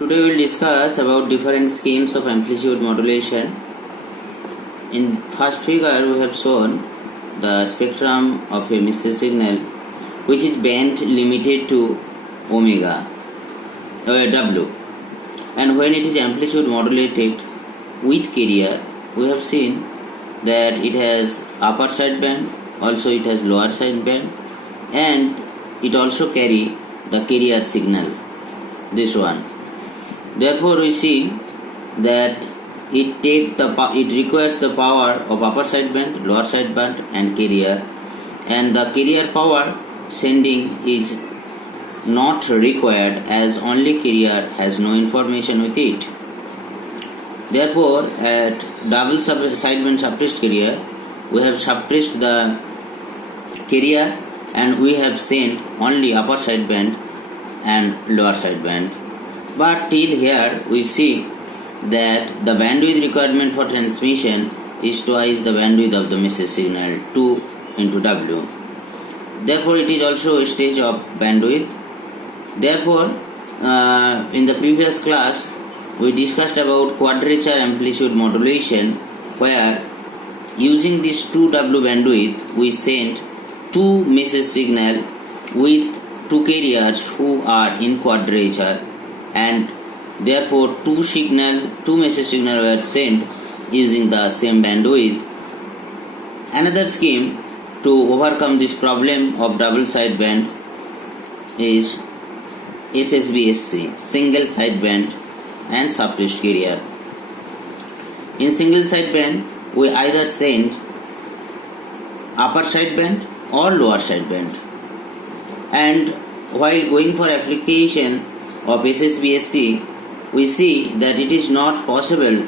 Today we will discuss about different schemes of amplitude modulation. In first figure we have shown the spectrum of a message signal which is band limited to omega W, and when it is amplitude modulated with carrier we have seen that it has upper sideband, also it has lower sideband, and it also carry the carrier signal, this one. Therefore we see that it requires the power of upper sideband, lower sideband and carrier, and the carrier power sending is not required as only carrier has no information with it. Therefore at double sideband suppressed carrier we have suppressed the carrier and we have sent only upper sideband and lower sideband. But till here we see that the bandwidth requirement for transmission is twice the bandwidth of the message signal, 2 into W. Therefore it is also a stage of bandwidth. Therefore in the previous class we discussed about quadrature amplitude modulation, where using this 2W bandwidth we sent two message signal with two carriers who are in quadrature, and therefore two message signal were sent using the same bandwidth. Another scheme to overcome this problem of double sideband is SSBSC, single sideband and suppressed carrier. In single sideband we either send upper sideband or lower sideband, and while going for application of SSBSC we see that it is not possible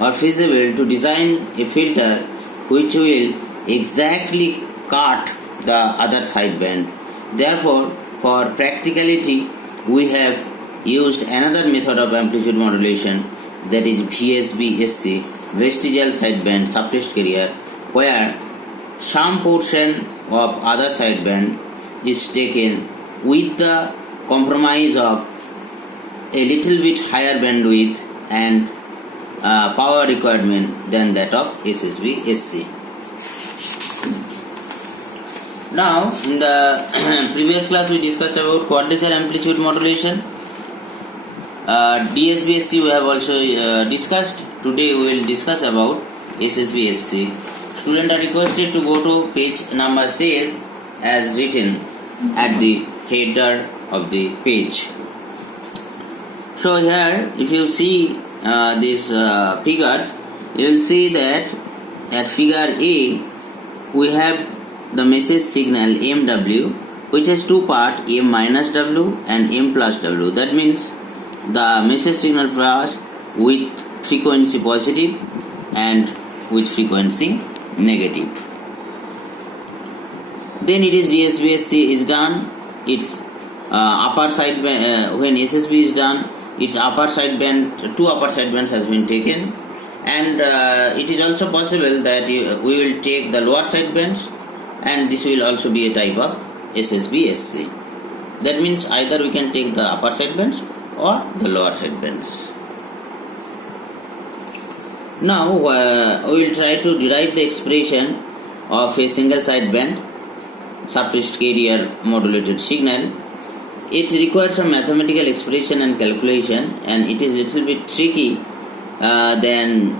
or feasible to design a filter which will exactly cut the other sideband. Therefore for practicality we have used another method of amplitude modulation, that is VSBSC, vestigial sideband suppressed carrier, where some portion of other sideband is taken with the compromise of a little bit higher bandwidth and power requirement than that of SSBSC. Now in the previous class we discussed about quadrature amplitude modulation. DSBSC we have also discussed. Today we will discuss about SSBSC. Students are requested to go to page number 6 as written at the header of the page. So here if you see these figures, you will see that at figure A we have the message signal MW, which has two parts, M minus W and M plus W. That means the message signal pass with frequency positive and with frequency negative. Then it is DSBSC is done, its upper sideband, when SSB is done, its upper sideband, two upper sidebands has been taken, and it is also possible that we will take the lower sidebands, and this will also be a type of SSBSC. That means either we can take the upper sidebands or the lower sidebands. Now we will try to derive the expression of a single sideband suppressed carrier modulated signal. It requires some mathematical expression and calculation, and it is little bit tricky than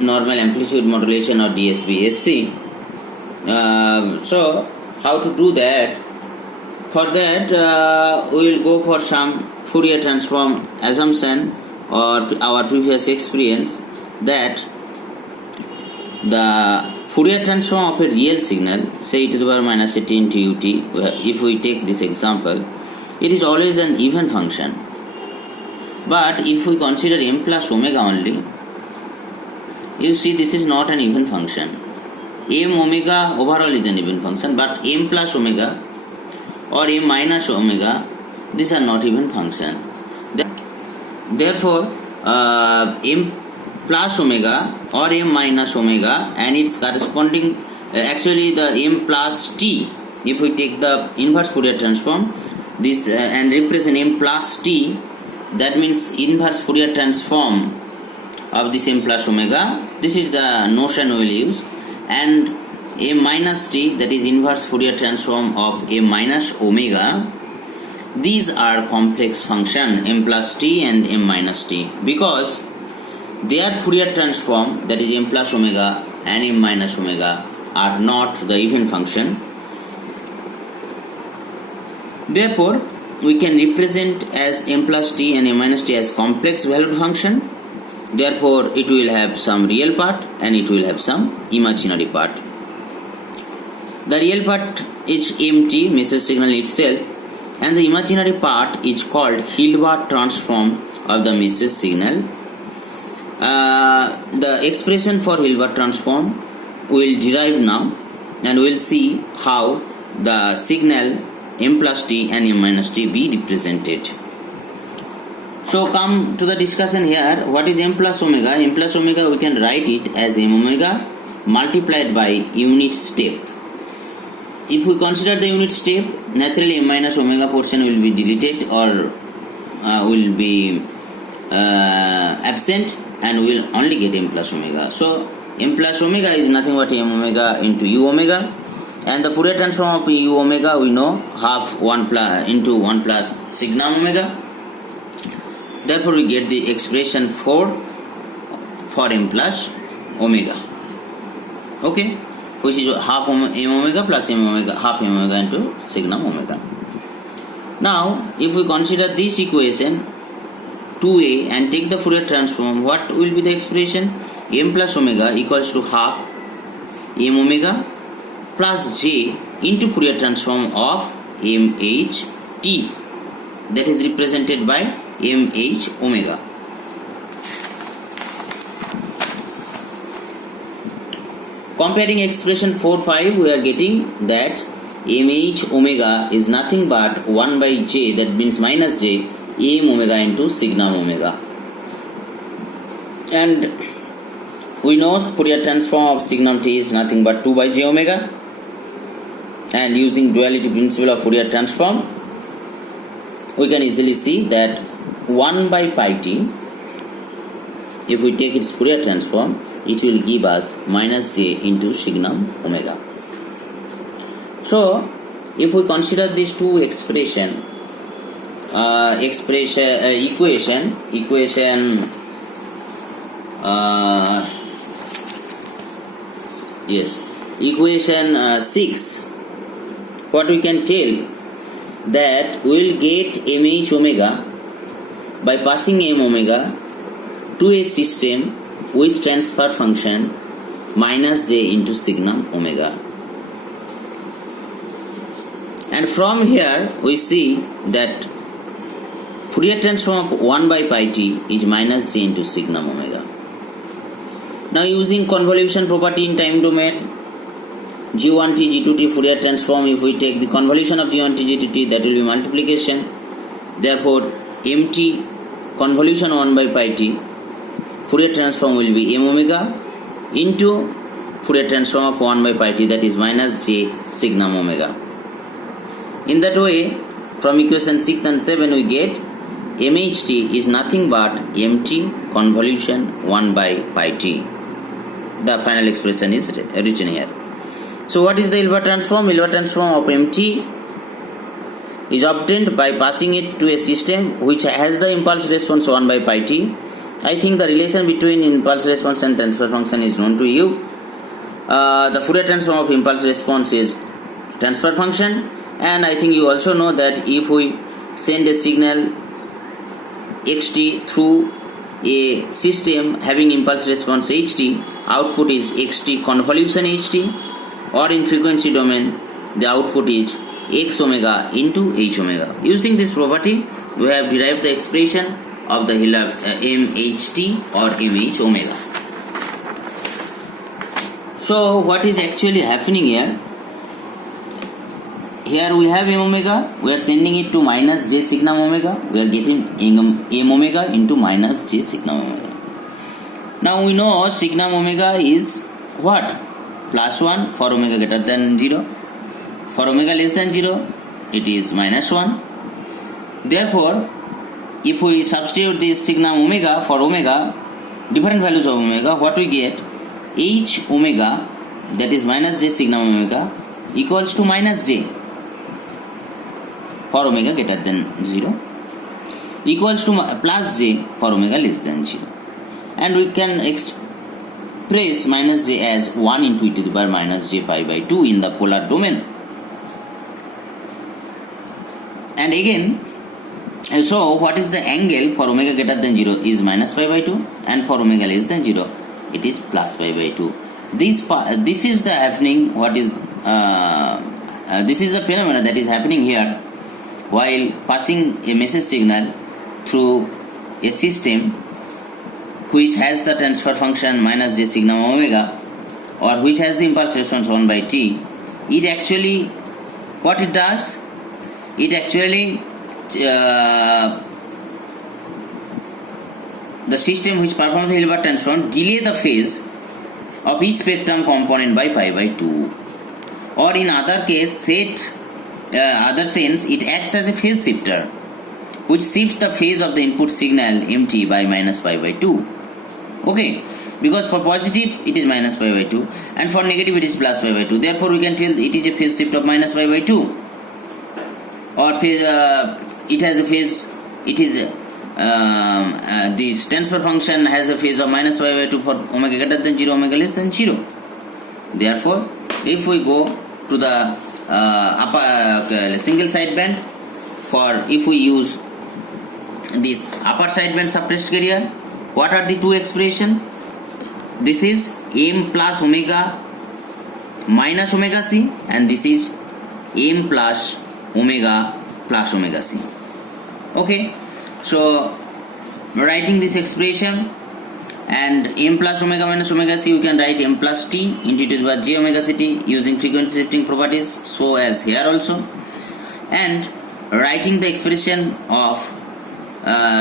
normal amplitude modulation or DSBSC. So how to do that? For that we will go for some Fourier transform assumption or our previous experience, that the Fourier transform of a real signal, say e to the power minus a t into ut, if we take this example, it is always an even function. But if we consider m plus omega only, you see this is not an even function. M omega overall is an even function, but m plus omega or m minus omega, these are not even function. Therefore m plus omega or m minus omega and its corresponding actually the m plus t, if we take the inverse Fourier transform this and represent m plus t, that means inverse Fourier transform of this m plus omega. This is the notion we will use. And m minus t, that is inverse Fourier transform of m minus omega. These are complex function m plus t and m minus t, because their Fourier transform, that is m plus omega and m minus omega, are not the even function. Therefore, we can represent as m plus t and m minus t as complex valued function. Therefore, it will have some real part and it will have some imaginary part. The real part is mt, message signal itself, and the imaginary part is called Hilbert transform of the message signal. The expression for Hilbert transform we will derive now, and we will see how the signal m plus t and m minus t be represented. So come to the discussion here. What is m plus omega? M plus omega, we can write it as m omega multiplied by unit step. If we consider the unit step, naturally m minus omega portion will be deleted or will be absent, and we will only get m plus omega. So m plus omega is nothing but m omega into u omega, and the Fourier transform of u omega we know half 1 plus into 1 plus sigma omega. Therefore, we get the expression for m plus omega. Okay, which is half m omega plus m omega, half m omega into sigma omega. Now, if we consider this equation 2a and take the Fourier transform, what will be the expression? M plus omega equals to half m omega plus j into Fourier transform of mh t, that is represented by mh omega. Comparing expression 4-5, we are getting that mh omega is nothing but 1 by j, that means minus j, m omega into sigma omega. And we know Fourier transform of sigma t is nothing but 2 by j omega. And using duality principle of Fourier transform, we can easily see that 1 by pi t, if we take its Fourier transform, it will give us minus j into sigma omega. So, if we consider these two equation equation 6, what we can tell, that we will get mh omega by passing m omega to a system with transfer function minus j into sigma omega. And from here we see that Fourier transform of 1 by pi t is minus j into sigma omega. Now, using convolution property in time domain, g1t, g2t Fourier transform, if we take the convolution of g1t, g2t, that will be multiplication. Therefore, mt convolution 1 by pi t, Fourier transform will be m omega into Fourier transform of 1 by pi t, that is minus j sigma omega. In that way, from equation 6 and 7 we get mht is nothing but mt convolution 1 by pi t. The final expression is written here. So what is the Hilbert transform? Hilbert transform of mt is obtained by passing it to a system which has the impulse response 1 by pi t. I think the relation between impulse response and transfer function is known to you. The Fourier transform of impulse response is transfer function, and I think you also know that if we send a signal xt through a system having impulse response ht, output is xt convolution ht, or in frequency domain the output is x omega into h omega. Using this property, we have derived the expression of the mht or mh omega. So what is actually happening here? Here we have m omega, we are sending it to minus j sigma omega, we are getting m omega into minus j sigma omega. Now we know sigma omega is what? Plus 1 for omega greater than 0. For omega less than 0, it is minus 1. Therefore, if we substitute this signal omega for omega, different values of omega, what we get? H omega, that is minus j signal omega, equals to minus j for omega greater than 0, equals to plus j for omega less than 0. And we can express minus j as 1 into e to the power minus j pi by 2 in the polar domain. And again, so what is the angle for omega greater than 0 is minus pi by 2, and for omega less than 0 it is plus pi by 2. This is the happening, this is the phenomena that is happening here while passing a message signal through a system which has the transfer function minus j sigma omega, or which has the impulse response 1 by t. It actually, what it does, it actually the system which performs the Hilbert transform delay the phase of each spectrum component by pi by 2, or in other sense it acts as a phase shifter which shifts the phase of the input signal mt by minus pi by 2. Okay, because for positive it is minus pi by 2 and for negative it is plus pi by 2. Therefore we can tell it is a phase shift of minus pi by 2, or it has a phase, it is this transfer function has a phase of minus pi by 2 for omega greater than 0, omega less than 0. Therefore, if we go to the upper single sideband, if we use this upper sideband suppressed carrier, what are the two expression? This is m plus omega minus omega c, and this is m plus omega plus omega c. Okay, so writing this expression, and m plus omega minus omega c, we can write m plus t into e to the power j omega c t using frequency shifting properties, so as here also. And writing the expression of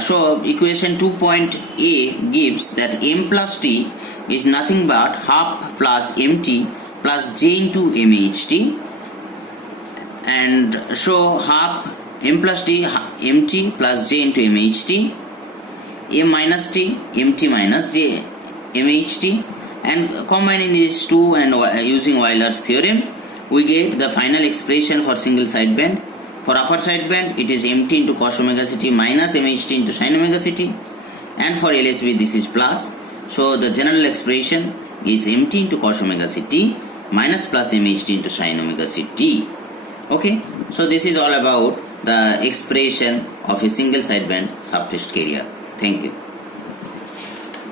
so equation 2.a gives that m plus t is nothing but half plus mt plus j into mht, and so half m plus t mt plus j into mht, m minus t mt minus j mht, and combining these two and using Euler's theorem, we get the final expression for single sideband. For upper sideband it is mt into cos omega ct minus mht into sin omega ct, and for LSB this is plus. So the general expression is mt into cos omega ct minus plus mht into sin omega ct. Okay, so this is all about the expression of a single sideband subtest carrier. Thank you.